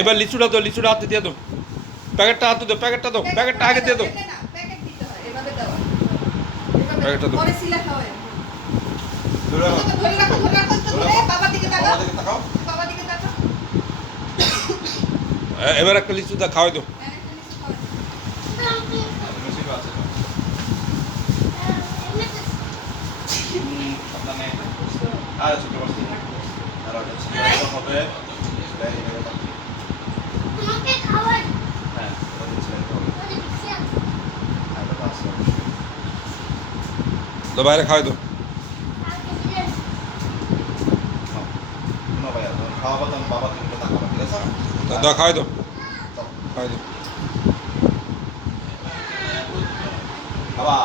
এবার লিচুটা দাও, লিচুটা হাতে দিয়ে দাও, প্যাকেটটা হাতে দাও, প্যাকেটটা দাও, প্যাকেটটা আগে দিয়ে দাও, প্যাকেট দিতে হয় এভাবে দাও প্যাকেটটা দাও। পরে সিলা খাওয়ায় ধরে রাখো। ধরে রাখো ধরে রাখো তো ধরে বাবা দিকে তাকাও বাবা দিকে তাকাও। বাবা দিকে তাকাও এবার একটা লিচু দা খাওয়াই দাও। হ্যাঁ একটা নিচে খাওয়ায় নসিব আছে। সাবধানে। আর ছোট বস্তি। আর ওটা ছিল হবে। তোমাকে খাওয়ার হ্যাঁ, ওটা ছিল হবে। ওরে দিচ্ছি আমি। আর ওটা আছে। তো বাইরে খাওয়াই দাও। কালকে দিলে না ভাইয়া, যখন খাওয়াবো তখন বাবা তুমি তাকাবা, ঠিক আছে? দাও, খাওয়াই দাও, দাও। খাওয়াই দাও। আবার